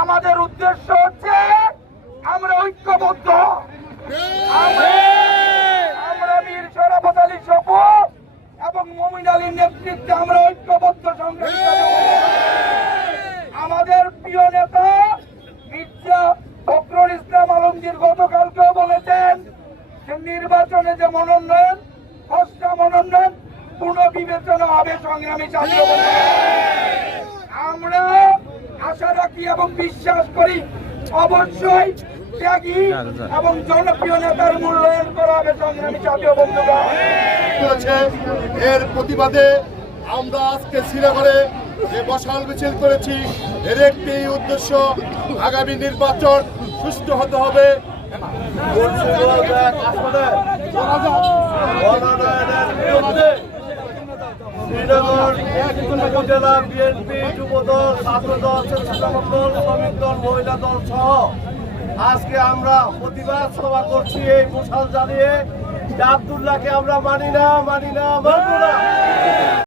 আমাদের উদ্দেশ্য হচ্ছে আমরা ঐক্যবদ্ধ, আমরা বীর শরাফত আলী সপু এবং মমিন আলীর নেতৃত্বে আমরা ঐক্যবদ্ধ সংগ্রামী। আমাদের প্রিয় নেতা মির্জা ফখরুল ইসলাম আলমগীর গতকালকেও বলেছেন যে নির্বাচনে যে মনোনয়ন, খসড়া মনোনয়ন পুনর্বিবেচনা হবে সংগ্রামী ছাত্র। আমরা আশা রাখি এবং বিশ্বাস করি অবশ্যই ত্যাগী এবং জনপ্রিয় নেতার মূল্যায়ন করা হবে সংগ্রামী জাতীয় বন্ধুরা। এর প্রতিবাদে আমরা আজকে শ্রীনগরে যে মশাল মিছিল করেছি, এর একটি উদ্দেশ্য আগামী নির্বাচন সুষ্ঠু হতে হবে। শ্রীনগর উপজেলা বিএনপি, যুবদল, ছাত্রদল, স্বেচ্ছাসেবক দল, শ্রমিক দল, মহিলা দল সহ আজকে আমরা প্রতিবাদ সভা করছি এই মশাল জ্বালিয়ে। আব্দুল্লাহকে আমরা মানি না, মানবো না।